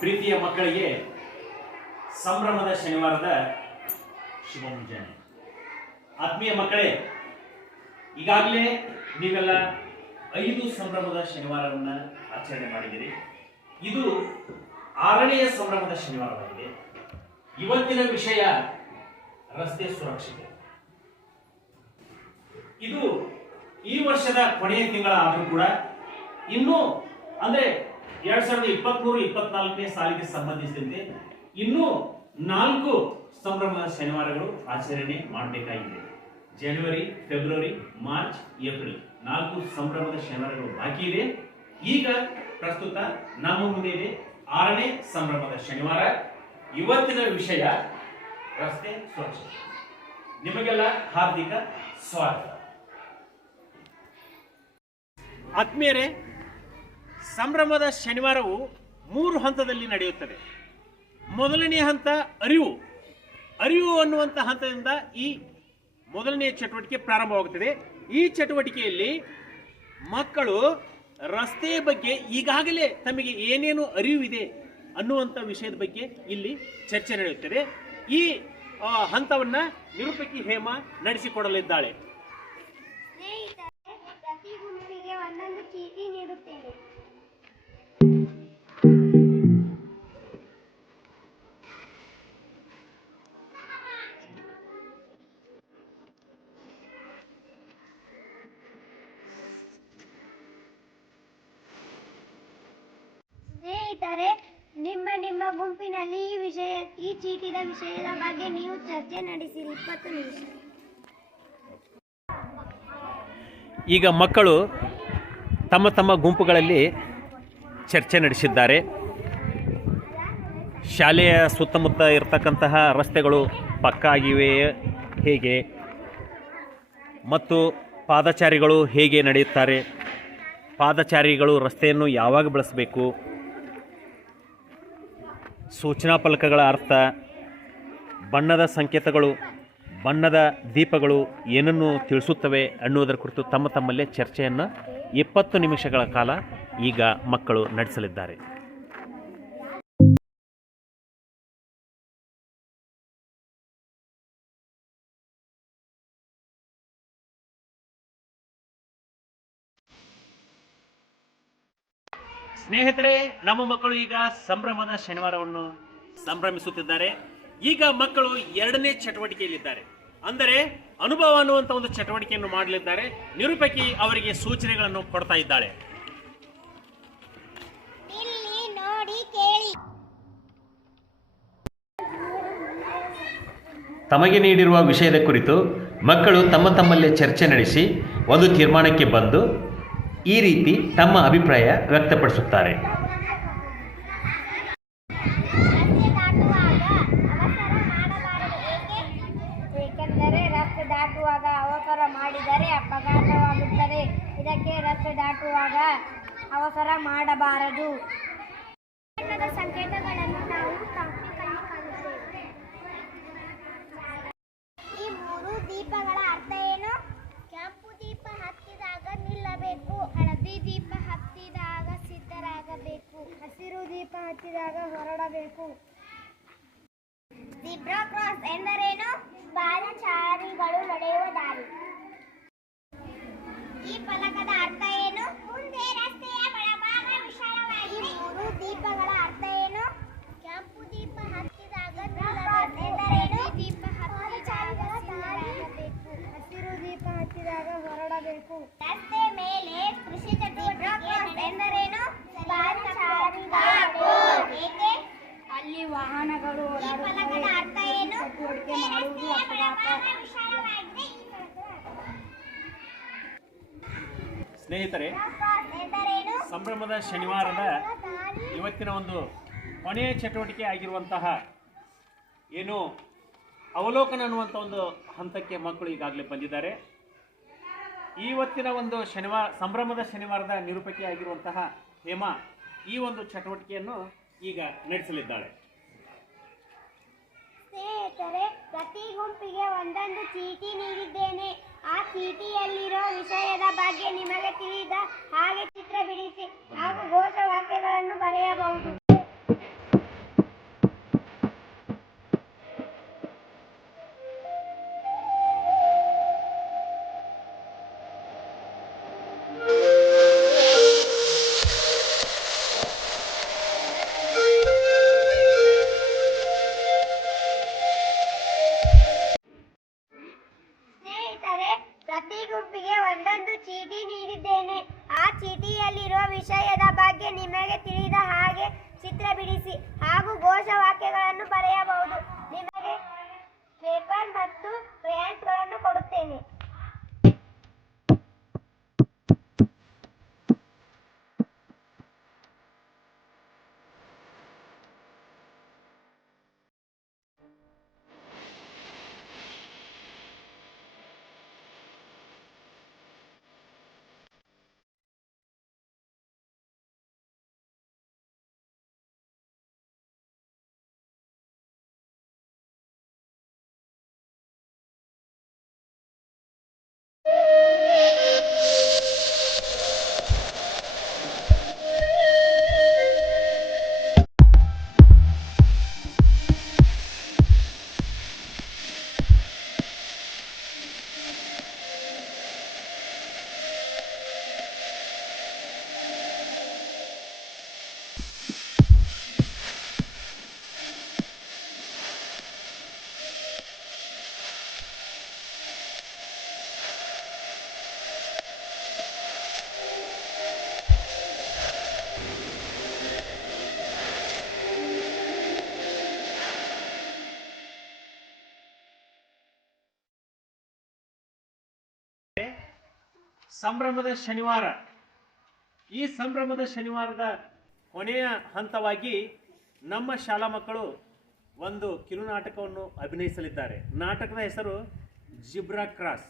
ಪ್ರೀತಿಯ ಮಕ್ಕಳಿಗೆ ಸಂಭ್ರಮದ ಶನಿವಾರದ ಶುಭ ಮುಂಜಾನೆ. ಆತ್ಮೀಯ ಮಕ್ಕಳೇ, ಈಗಾಗಲೇ ನೀವೆಲ್ಲ 5 ಸಂಭ್ರಮದ ಶನಿವಾರವನ್ನು ಆಚರಣೆ ಮಾಡಿದಿರಿ. ಇದು 6ನೇ ಸಂಭ್ರಮದ ಶನಿವಾರವಾಗಿದೆ. ಇವತ್ತಿನ ವಿಷಯ ರಸ್ತೆ ಸುರಕ್ಷತೆ. ಇದು ಈ ವರ್ಷದ ಕೊನೆಯ ತಿಂಗಳ ಆದರೂ ಕೂಡ ಇನ್ನೂ ಅಂದ್ರೆ 2023-24ನೇ ಸಾಲಿಗೆ ಸಂಬಂಧಿಸಿದಂತೆ ಇನ್ನೂ 4 ಸಂಭ್ರಮದ ಶನಿವಾರಗಳು ಆಚರಣೆ ಮಾಡಬೇಕಾಗಿದೆ. ಜನವರಿ, ಫೆಬ್ರವರಿ, ಮಾರ್ಚ್, ಏಪ್ರಿಲ್ 4 ಸಂಭ್ರಮದ ಶನಿವಾರಗಳು ಬಾಕಿ ಇದೆ. ಈಗ ಪ್ರಸ್ತುತ ನಮ್ಮ ಮುಂದೆ ಇದೆ 6ನೇ ಸಂಭ್ರಮದ ಶನಿವಾರ. ಇವತ್ತಿನ ವಿಷಯ ರಸ್ತೆ ಸುರಕ್ಷತೆ. ನಿಮಗೆಲ್ಲ ಹಾರ್ದಿಕ ಸ್ವಾಗತ. ಆತ್ಮೀಯರೇ, ಸಂಭ್ರಮದ ಶನಿವಾರವು 3 ಹಂತದಲ್ಲಿ ನಡೆಯುತ್ತದೆ. ಮೊದಲನೇ ಹಂತ ಅರಿವು ಅನ್ನುವಂಥ ಹಂತದಿಂದ ಈ ಮೊದಲನೆಯ ಚಟುವಟಿಕೆ ಪ್ರಾರಂಭವಾಗುತ್ತದೆ. ಈ ಚಟುವಟಿಕೆಯಲ್ಲಿ ಮಕ್ಕಳು ರಸ್ತೆಯ ಬಗ್ಗೆ ಈಗಾಗಲೇ ತಮಗೆ ಏನೇನು ಅರಿವಿದೆ ಅನ್ನುವಂಥ ವಿಷಯದ ಬಗ್ಗೆ ಇಲ್ಲಿ ಚರ್ಚೆ ನಡೆಯುತ್ತದೆ. ಈ ಹಂತವನ್ನು ನಿರೂಪಕಿ ಹೇಮಾ ನಡೆಸಿಕೊಡಲಿದ್ದಾಳೆ. ಪ್ರತಿ ಗುಂಪಿಗೆ ಒಂದೊಂದು ಚೀಟಿ ನೀಡುತ್ತೇನೆ. ಸ್ನೇಹಿತರೆ, ನಿಮ್ಮ ಗುಂಪಿನಲ್ಲಿ ಈ ಚೀಟಿದ ವಿಷಯದ ಬಗ್ಗೆ ನೀವು ಚರ್ಚೆ ನಡೆಸಿರಿ. 20 ನಿಮಿಷ. ಈಗ ಮಕ್ಕಳು ತಮ್ಮ ಗುಂಪುಗಳಲ್ಲಿ ಚರ್ಚೆ ನಡೆಸಿದ್ದಾರೆ. ಶಾಲೆಯ ಸುತ್ತಮುತ್ತ ಇರತಕ್ಕಂತಹ ರಸ್ತೆಗಳು ಪಕ್ಕಾ ಆಗಿವೆಯೇ ಹೇಗೆ, ಮತ್ತು ಪಾದಚಾರಿಗಳು ಹೇಗೆ ನಡೆಯುತ್ತಾರೆ, ಪಾದಚಾರಿಗಳು ರಸ್ತೆಯನ್ನು ಯಾವಾಗ ಬಳಸಬೇಕು, ಸೂಚನಾ ಫಲಕಗಳ ಅರ್ಥ, ಬಣ್ಣದ ಸಂಕೇತಗಳು, ಬಣ್ಣದ ದೀಪಗಳು ಏನನ್ನು ತಿಳಿಸುತ್ತವೆ ಅನ್ನುವುದರ ಕುರಿತು ತಮ್ಮಲ್ಲೇ ಚರ್ಚೆಯನ್ನು 20 ನಿಮಿಷಗಳ ಕಾಲ ಈಗ ಮಕ್ಕಳು ನಡೆಸಲಿದ್ದಾರೆ. ಸ್ನೇಹಿತರೆ, ನಮ್ಮ ಮಕ್ಕಳು ಈಗ ಸಂಭ್ರಮದ ಶನಿವಾರವನ್ನು ಸಂಭ್ರಮಿಸುತ್ತಿದ್ದಾರೆ. ಈಗ ಮಕ್ಕಳು 2ನೇ ಚಟುವಟಿಕೆಯಲ್ಲಿದ್ದಾರೆ. ಅಂದರೆ ಅನುಭವ ಅನ್ನುವಂಥ ಒಂದು ಚಟುವಟಿಕೆಯನ್ನು ಮಾಡಲಿದ್ದಾರೆ. ನಿರೂಪಕಿ ಅವರಿಗೆ ಸೂಚನೆಗಳನ್ನು ಕೊಡ್ತಾ ಇದ್ದಾಳೆ. ಇಲ್ಲಿ ನೋಡಿ, ಕೇಳಿ. ತಮಗೆ ನೀಡಿರುವ ವಿಷಯದ ಕುರಿತು ಮಕ್ಕಳು ತಮ್ಮಲ್ಲೇ ಚರ್ಚೆ ನಡೆಸಿ ಒಂದು ತೀರ್ಮಾನಕ್ಕೆ ಬಂದು ಈ ರೀತಿ ತಮ್ಮ ಅಭಿಪ್ರಾಯ ವ್ಯಕ್ತಪಡಿಸುತ್ತಾರೆ. ಏಕೆಂದರೆ ರಸ್ತೆ ದಾಟುವಾಗ ಅವಸರ ಮಾಡಿದರೆ ಅಪಘಾತವಾಗುತ್ತದೆ. ಇದಕ್ಕೆ ರಸ್ತೆ ದಾಟುವಾಗ ಅವಸರ ಮಾಡಬಾರದು. ಬಣ್ಣದ ಸಂಕೇತಗಳನ್ನು ನಾವು ಟ್ರಾಫಿಕಲ್ಲಿ ಕಾಣುತ್ತೇವೆ. ಈ 3 ದೀಪಗಳ ಅರ್ಥ ಏನು? ಕೆಂಪು ದೀಪ ಹತ್ತಿದಾಗ ನಿಲ್ಲಬೇಕು, ಹಳದಿ ದೀಪ ಹತ್ತಿದಾಗ ಸಿದ್ಧರಾಗಬೇಕು, ಹಸಿರು ದೀಪ ಹತ್ತಿದಾಗ ಹೊರಡಬೇಕು. ಝೀಬ್ರಾ ಕ್ರಾಸ್ ಎಂದರೇನು? ಪಾದಚಾರಿಗಳು ನಡೆಯುವ ದಾರಿ. ಈ ಫಲಕದ ಅರ್ಥ ಏನು? ಮುಂದೆ ರಸ್ತೆಯ ಬಲಭಾಗ ವಿಶಾಲವಾಗಿದೆ. 3 ದೀಪಗಳ ಅರ್ಥ ಏನು? ಕೆಂಪು ದೀಪ ಹತ್ತಿದಾಗ ನಿಲ್ಲಬೇಕು, ಎಂದರೇನು? ದೀಪ ಹತ್ತಿದಾಗ ಸಿದ್ಧರಾಗಬೇಕು, ಹಸಿರು ದೀಪ ಹತ್ತಿದಾಗ ಹೊರಡಬೇಕು. ರಸ್ತೆ ಮೇಲೆ ಕೃಷಿ ಚಟುವಟಿಕೆ ಎಂದರೇನು? ಪಾದಚಾರಿಗಳು. ಏಕೆ? ಅಲ್ಲಿ ವಾಹನಗಳು ಓಡಾಡುತ್ತವೆ. ಅರ್ಥ ಏನು? ಚಟುವಟಿಕೆ ಮಾಡುವುದು ಅಪಘಾತ. ಸ್ನೇಹಿತರೆ, ಸಂಭ್ರಮದ ಶನಿವಾರದ ಇವತ್ತಿನ ಒಂದು ಕೊನೆಯ ಚಟುವಟಿಕೆ ಆಗಿರುವಂತಹ ಏನು ಅವಲೋಕನ ಅನ್ನುವಂಥ ಒಂದು ಹಂತಕ್ಕೆ ಮಕ್ಕಳು ಈಗಾಗಲೇ ಬಂದಿದ್ದಾರೆ. ಇವತ್ತಿನ ಒಂದು ಸಂಭ್ರಮದ ಶನಿವಾರದ ನಿರೂಪಕಿ ಆಗಿರುವಂತಹ ಹೇಮಾ ಈ ಒಂದು ಚಟುವಟಿಕೆಯನ್ನು ಈಗ ನಡೆಸಲಿದ್ದಾಳೆ. ಸ್ನೇಹಿತರೆ, ಪ್ರತಿ ಗುಂಪಿಗೆ ಒಂದೊಂದು ಚೀಟಿ ನೀಡಿದ್ದೇನೆ. ಆ ಚೀಟಿಯಲ್ಲಿರೋ ವಿಷಯದ ಬಗ್ಗೆ ನಿಮಗೆ ತಿಳಿದ ಹಾಗೆ ಚಿತ್ರ ಬಿಡಿಸಿ ಹಾಗೂ ಘೋಷವಾಕ್ಯಗಳನ್ನು ಬರೆಯಬಹುದು. ನಿಮಗೆ ತಿಳಿದ ಹಾಗೆ ಚಿತ್ರ ಬಿಡಿಸಿ ಹಾಗೂ ಘೋಷವಾಕ್ಯಗಳನ್ನು ಬರೆಯಬಹುದು. ನಿಮಗೆ ಪೇಪರ್ ಮತ್ತು ಕ್ರೇಯಾನ್ಸ್ಗಳನ್ನು ಕೊಡುತ್ತೇನೆ. ಸಂಭ್ರಮದ ಶನಿವಾರ. ಈ ಸಂಭ್ರಮದ ಶನಿವಾರದ ಕೊನೆಯ ಹಂತವಾಗಿ ನಮ್ಮ ಶಾಲಾ ಮಕ್ಕಳು ಒಂದು ಕಿರುನಾಟಕವನ್ನು ಅಭಿನಯಿಸಲಿದ್ದಾರೆ. ನಾಟಕದ ಹೆಸರು ಜಿಬ್ರಾ ಕ್ರಾಸ್.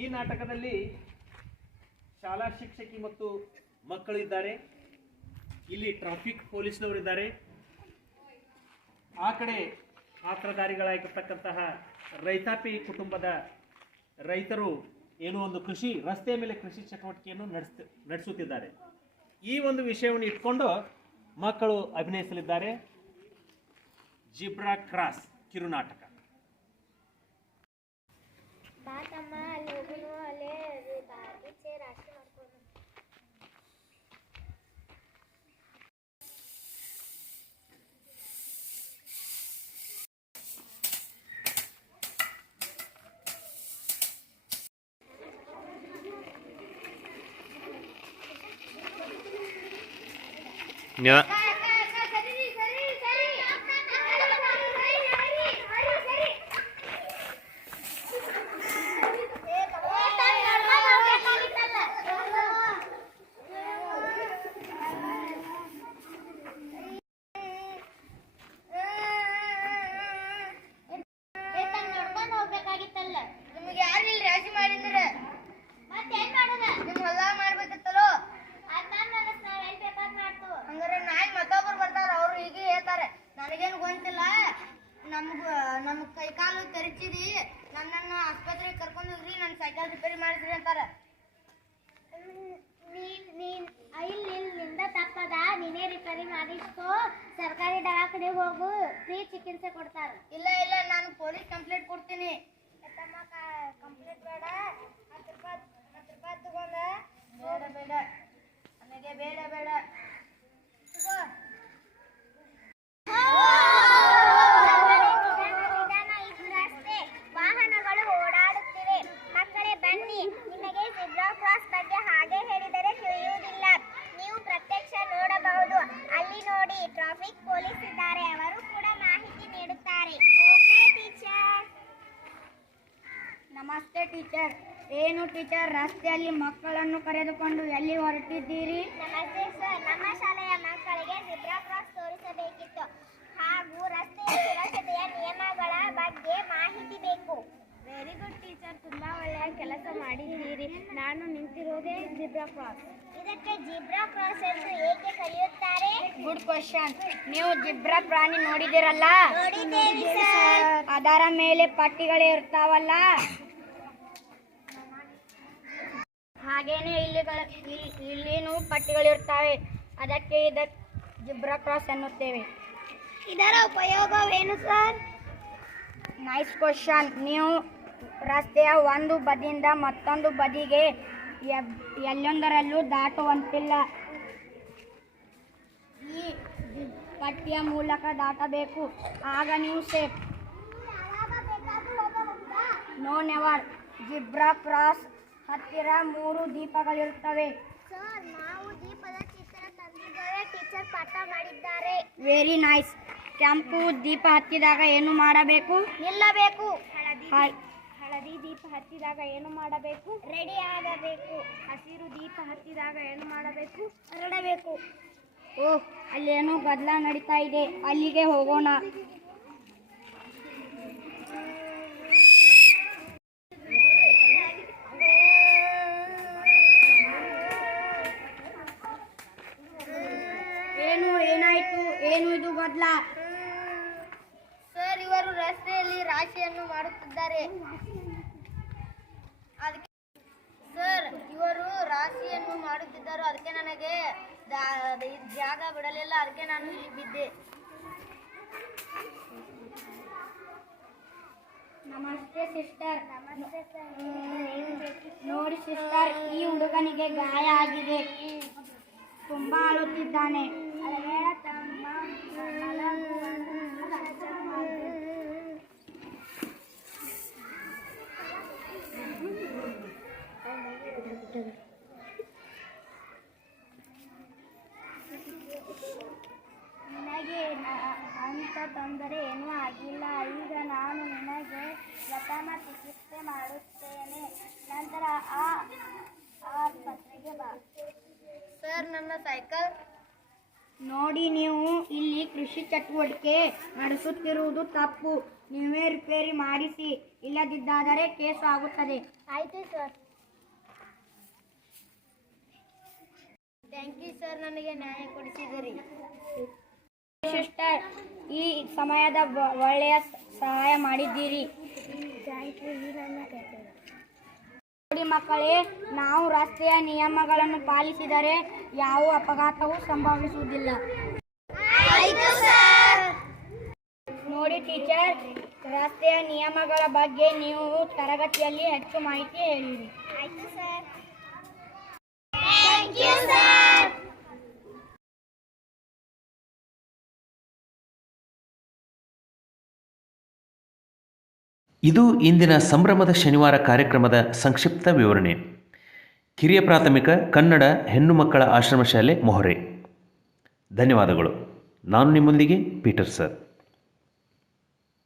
ಈ ನಾಟಕದಲ್ಲಿ ಶಾಲಾ ಶಿಕ್ಷಕಿ ಮತ್ತು ಮಕ್ಕಳು ಇದ್ದಾರೆ. ಇಲ್ಲಿ ಟ್ರಾಫಿಕ್ ಪೊಲೀಸ್ನವರಿದ್ದಾರೆ. ಆ ಕಡೆ ಪಾತ್ರಧಾರಿಗಳಾಗಿರ್ತಕ್ಕಂತಹ ರೈತಾಪಿ ಕುಟುಂಬದ ರೈತರು ಏನೋ ಒಂದು ರಸ್ತೆಯ ಮೇಲೆ ಕೃಷಿ ಚಟುವಟಿಕೆಯನ್ನು ನಡೆಸುತ್ತಿದ್ದಾರೆ. ಈ ಒಂದು ವಿಷಯವನ್ನು ಇಟ್ಕೊಂಡು ಮಕ್ಕಳು ಅಭಿನಯಿಸಲಿದ್ದಾರೆ ಜಿಬ್ರಾ ಕ್ರಾಸ್ ಕಿರುನಾಟಕ. ನಮ್ಗೆ ಕೈ ಕಾಲು ತೆರಚಿದಿ, ನನ್ನನ್ನು ಆಸ್ಪತ್ರೆಗೆ ಕರ್ಕೊಂಡು ಹೋಗ್ರಿ, ನನ್ನ ಸೈಕಲ್ ರಿಪೇರಿ ಮಾಡಿದ್ರಿ ಅಂತಾರೆ. ಇಲ್ಲಿಂದ ತಪ್ಪದ, ನೀನೇ ರಿಪೇರಿ ಮಾಡಿಸ್ಕೋ, ಸರ್ಕಾರಿ ದವಾಖಾನೆಗೆ ಹೋಗು, ಫ್ರೀ ಚಿಕಿತ್ಸೆ ಕೊಡ್ತಾರೆ. ಇಲ್ಲ ಇಲ್ಲ, ನಾನು ಪೊಲೀಸ್ ಕಂಪ್ಲೇಂಟ್ ಕೊಡ್ತೀನಿ. ಕಂಪ್ಲೇಂಟ್ ಬೇಡ, 10 ರೂಪಾಯಿ ತಗೊಂಡ. ಬೇಡ ಬೇಡ, ನನಗೆ ಬೇಡ ಬೇಡ ತಗೋ. ವಾಹನಗಳು ಓಡಾಡುತ್ತಿವೆ. ಮಕ್ಕಳೇ ಬನ್ನಿ, ನಿಮಗೆ ಜಿಬ್ರಾ ಕ್ರಾಸ್ ಬಗ್ಗೆ ಹಾಗೆ ಹೇಳಿದರೆ ತಿಳಿಯುವುದಿಲ್ಲ. ನೀವು ಪ್ರತ್ಯಕ್ಷ ನೋಡಬಹುದು. ಅಲ್ಲಿ ನೋಡಿ, ಟ್ರಾಫಿಕ್ ಪೊಲೀಸ್ ಇದ್ದಾರೆ, ಅವರು ಕೂಡ ಮಾಹಿತಿ ನೀಡುತ್ತಾರೆ. Okay teacher. ನಮಸ್ತೆ ಟೀಚರ್. ಏನು ಟೀಚರ್, ರಸ್ತೆಯಲ್ಲಿ ಮಕ್ಕಳನ್ನು ಕರೆದುಕೊಂಡು ಎಲ್ಲಿ ಹೊರಟಿದ್ದೀರಿ? ನಮಸ್ತೆ ಸರ್, ನಮ್ಮ ಶಾಲೆಯ ಮಕ್ಕಳಿಗೆ ಜಿಬ್ರಾ ಕ್ರಾಸ್ ತೋರಿಸಬೇಕಿತ್ತು ಹಾಗೂ ರಸ್ತೆಯ ಸುರಕ್ಷತೆಯ ನಿಯಮಗಳ ಬಗ್ಗೆ ಮಾಹಿತಿ ಬೇಕು. ವೆರಿ ಗುಡ್ ಟೀಚರ್, ತುಂಬಾ ಒಳ್ಳೆಯ ಕೆಲಸ ಮಾಡಿದ್ದೀರಿ. ನಾನು ನಿಂತಿರೋದೇ ಜಿಬ್ರಾ ಕ್ರಾಸ್. ಇದಕ್ಕೆ ಜಿಬ್ರಾ ಕ್ರಾಸ್ ಎಂದು ಏಕೆ ಕರೆಯುತ್ತಾರೆ? Good question. ನೀವು ಜಿಬ್ರಾ ಪ್ರಾಣಿ ನೋಡಿದಿರಲ್ಲ? ನೋಡಿದ್ದೇವೆ ಸರ್. ಅದರ ಮೇಲೆ ಪಟ್ಟಿಗಳು ಇರ್ತಾವಲ್ಲ, ಹಾಗೇನೆ ಇಲ್ಲಿನೂ ಪಟ್ಟಿಗಳಿರ್ತಾವೆ. ಅದಕ್ಕೆ ಜಿಬ್ರಾ ಕ್ರಾಸ್ ಎನ್ನುತ್ತೇವೆ. ಇದರ ಉಪಯೋಗವೇನು ಸರ್? Nice question. ನೀವು ರಸ್ತೆಯ ಒಂದು ಬದಿಯಿಂದ ಮತ್ತೊಂದು ಬದಿಗೆ ಎಲ್ಲೊಂದರಲ್ಲೂ ದಾಟುವಂತಿಲ್ಲ. ಈ ಪಟ್ಟಿಯ ಮೂಲಕ ದಾಟಬೇಕು, ಆಗ ನೀವು safe. No never. Zebra cross ಹತ್ತಿರ 3 ದೀಪಗಳಿರುತ್ತವೆ. ಸರ್, ನಾವು ದೀಪದ ಚಿತ್ರ ತಂದಿದ್ದೇವೆ. Very nice. ಕೆಂಪು ದೀಪ ಹತ್ತಿದಾಗ ಏನು ಮಾಡಬೇಕು? ನಿಲ್ಲಬೇಕು. ಹಳದಿ ದೀಪ ಹತ್ತಿದಾಗ ಏನು ಮಾಡಬೇಕು? ರೆಡಿ ಆಗಬೇಕು. ಹಸಿರು ದೀಪ ಹತ್ತಿದಾಗ ಏನು ಮಾಡಬೇಕು? ಹೊರಡಬೇಕು. ಓಹ್, ಅಲ್ಲೇನೋ ಗದ್ದಲ ನಡೀತಾ ಇದೆ, ಅಲ್ಲಿಗೆ ಹೋಗೋಣ. ಏನಾಯ್ತು? ಏನು ಇದು ಗದ್ದಲ? ಸರ್, ಇವರು ರಸ್ತೆಯಲ್ಲಿ ರಾಶಿಯನ್ನು ಮಾಡುತ್ತಿದ್ದಾರೆ. ಸರ್, ಇವರು ರಾಶಿಯನ್ನು ಮಾಡುತ್ತಿದ್ದರು. ಅದಕ್ಕೆ ನನಗೆ ಜಾಗ ಬಿಡಲಿಲ್ಲ. ಅದಕ್ಕೆ ನಾನು ಇಲ್ಲಿ ಬಿದ್ದೆ. ನಮಸ್ತೆ ಸಿಸ್ಟರ್. ನೋಡಿ ಸಿಸ್ಟರ್, ಈ ಹುಡುಗನಿಗೆ ಗಾಯ ಆಗಿದೆ, ತುಂಬಾ ಅಳುತ್ತಿದ್ದಾನೆ. ನಿನಗೆ ಅಂತ ತೊಂದರೆ ಏನೂ ಆಗಿಲ್ಲ. ಈಗ ನಾನು ನಿನಗೆ ಪ್ರಥಮ ಚಿಕಿತ್ಸೆ ಮಾಡುತ್ತೇನೆ. ನಂತರ ಆಸ್ಪತ್ರೆಗೆ ಬಾ. ಸರ್, ನನ್ನ ಸೈಕಲ್ ನೋಡಿ, ನೀವು ಇಲ್ಲಿ ಕೃಷಿ ಚಟುವಟಿಕೆ ನಡೆಸುತ್ತಿರುವುದು ತಪ್ಪು. ನೀವೇ ರಿಪೇರಿ ಮಾಡಿಸಿ, ಇಲ್ಲದಿದ್ದರೆ ಕೇಸು ಆಗುತ್ತದೆ. ಆಯ್ತು ಸರ್. ಥ್ಯಾಂಕ್ ಯು ಸರ್, ನನಗೆ ನ್ಯಾಯ ಕೊಡಿಸಿದಿರಿ. ಸಿಸ್ಟರ್, ಈ ಸಮಯದ ಒಳ್ಳೆಯ ಸಹಾಯ ಮಾಡಿದ್ದೀರಿ. ನೋಡಿ ಮಕ್ಕಳೇ, ನಾವು ರಸ್ತೆಯ ನಿಯಮಗಳನ್ನು ಪಾಲಿಸಿದರೆ ಯಾವ ಅಪಘಾತವೂ ಸಂಭವಿಸುವುದಿಲ್ಲ. ನೋಡಿ ಟೀಚರ್, ರಸ್ತೆಯ ನಿಯಮಗಳ ಬಗ್ಗೆ ನೀವು ತರಗತಿಯಲ್ಲಿ ಹೆಚ್ಚು ಮಾಹಿತಿ ಹೇಳಿರಿ. ಆಯ್ತು ಸರ್. Thank you sir. ಇದು ಇಂದಿನ ಸಂಭ್ರಮದ ಶನಿವಾರ ಕಾರ್ಯಕ್ರಮದ ಸಂಕ್ಷಿಪ್ತ ವಿವರಣೆ. ಕಿರಿಯ ಪ್ರಾಥಮಿಕ ಕನ್ನಡ ಹೆಣ್ಣು ಮಕ್ಕಳ ಆಶ್ರಮ ಶಾಲೆ ಮೊಹರೆ. ಧನ್ಯವಾದಗಳು. ನಾನು ನಿಮ್ಮೊಂದಿಗೆ ಪೀಟರ್ ಸರ್.